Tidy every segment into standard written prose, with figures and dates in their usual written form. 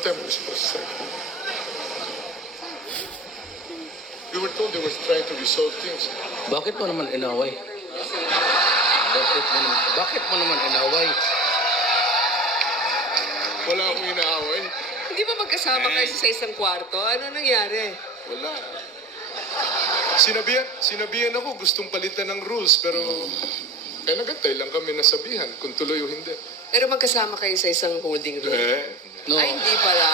time were we supposed to start? We were told they were trying to resolve things. Bakit mo naman inaway? Bakit mo naman inaway? Wala akong inaaway. Hindi ba magkasama kayo sa isang kwarto? Ano nangyari? Wala. Sinabihan ako gustong palitan ng rules, pero nagantay lang kami nasabihan kung tuloy o hindi. Pero magkasama kayo sa isang holding room? No. Ay, hindi pala.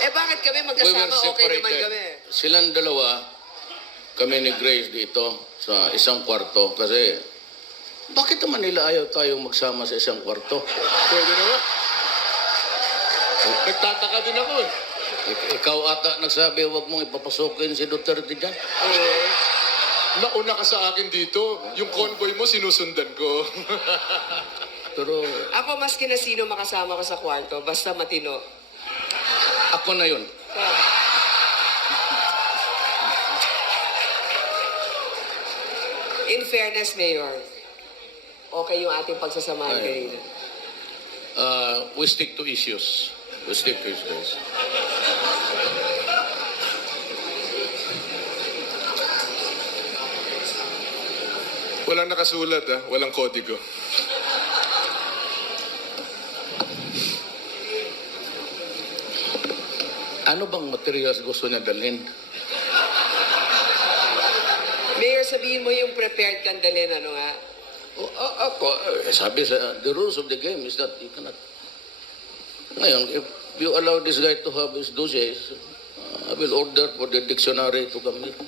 Bakit kami We magkasama? were Okay naman separated. kami. Silang dalawa, kami ni Grace dito sa isang kwarto. Kasi, bakit naman nila ayaw tayong magsama sa isang kwarto? Pwede naman. Nagtataka din ako eh. Ikaw ata nagsabi, huwag mong ipapasukin si Duterte dyan. Nauna ka sa akin dito. Yung convoy mo, sinusundan ko. Pero Ako, maski na sino makasama ko sa kwarto, basta matino. ako na yun. In fairness, Mayor, okay yung ating pagsasamahan Ay. kanina. We stick to issues. We stick to issues. Walang nakasulat walang kodigo. Ano bang materials gusto niya dalhin? Mayor, sabihin mo yung prepared kang dalhin, ano nga? Ako, sabi sa, the rules of the game is that you cannot. Ngayon, if you allow this guy to have his dossiers, I will order for the dictionary to come here.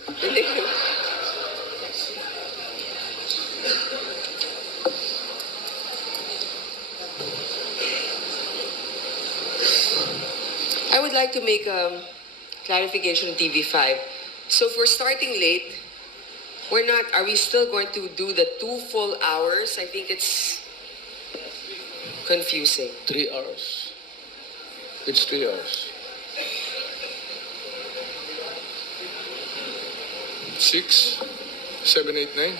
I would like to make a clarification on TV5. So if we're starting late, are we still going to do the 2 full hours? I think it's confusing. 3 hours. It's 3 hours. 6, 7, 8, 9.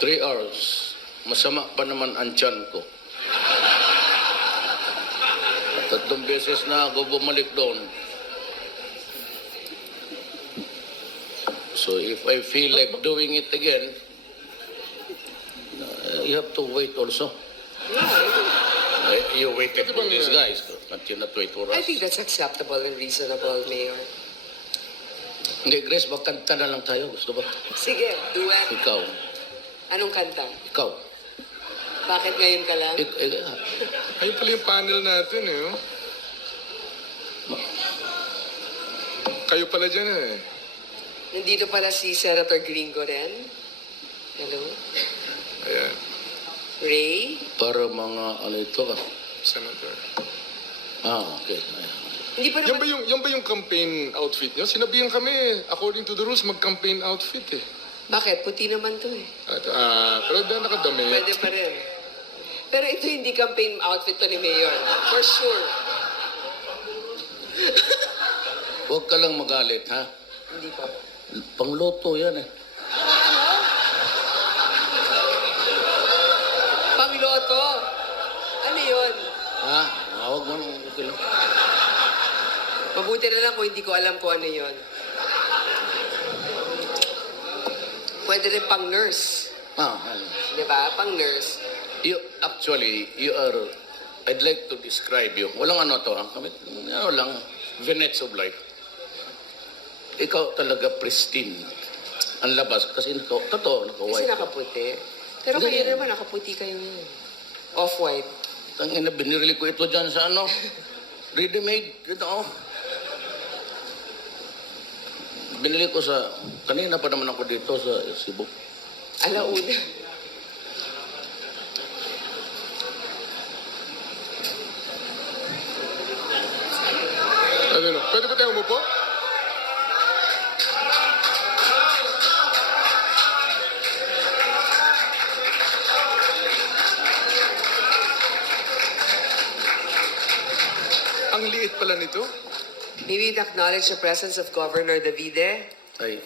3 hours. Masama pa naman ang tiyan ko. 3 beses na ako bumalik doon. So if I feel like doing it again, you have to wait also. You waited for these guys, but you not wait for us. I think that's acceptable and reasonable, Mayor. Hindi, Grace, magkanta na lang tayo. Gusto ba? Sige, duet. Ikaw. Anong kanta? Ikaw. Bakit ngayon ka lang? Ayun pala yung panel natin Kayo pala dyan Nandito pala si Senator Gringo rin. Hello? Ayan, Ray? Para mga ano ito ka. Senator. Okay. Hindi pa Yan naman... ba yung campaign outfit nyo? Sinabihan kami, according to the rules, mag-campaign outfit Bakit? Puti naman to eh. Pero nakadami. Pwede pa rin. Pero ito hindi campaign outfit to ni Mayor. For sure. Huwag ka lang magalit, ha? Hindi pa. Pangloto yan eh. Pangloto. Ano yun? Ha? Huwag mo nang okay lang. Mabuti na lang kung hindi ko alam kung ano yun. Pwede rin pang nurse. Di ba? Pang nurse. I'd like to describe you. Walang ano to, ano lang, vignettes of life. Ikaw talaga pristine. Ang labas, kasi totoo, Kasi naka-white. nakaputi. Pero Hindi. kayo naman, nakaputi kayo yun. Off-white. Tangina, binirili ko ito dyan sa ano, ready-made, ito oh. Binili ko kanina pa naman ako dito sa Cebu. Alauna. Pwede ba tayo umupo? Ang liit pala nito. Maybe to acknowledge the presence of Governor Davide. Ay,